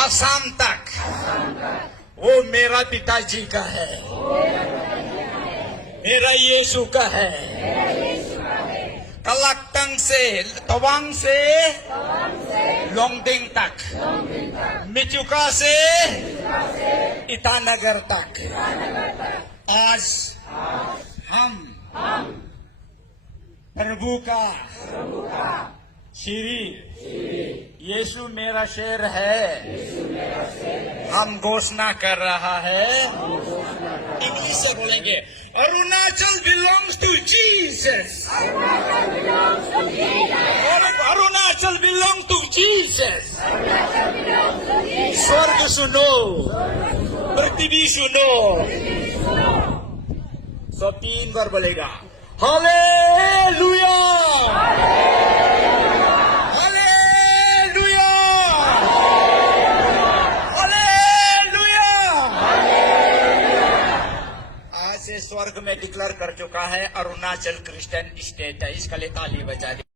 असम तक वो मेरा पिताजी का है, मेरा यीशु का है। कलक्टंग से तवांग से लोंगडिंग तक, मिचुका से ईटानगर तक। आज हम प्रभु का श्री यीशु मेरा शेर है, हम घोषणा कर रहा है। इंग्लिश से बोलेंगे, Arunachal belongs to Jesus, Arunachal belong to Jesus. स्वर्ग सुनो, पृथ्वी सुनो। सो 3 बार बोलेगा, हालेलुया, हालेलुया, हालेलुया। आज से स्वर्ग में डिक्लेयर कर चुका है, अरुणाचल क्रिश्चियन स्टेट है। इसके लिए ताली बजा दी।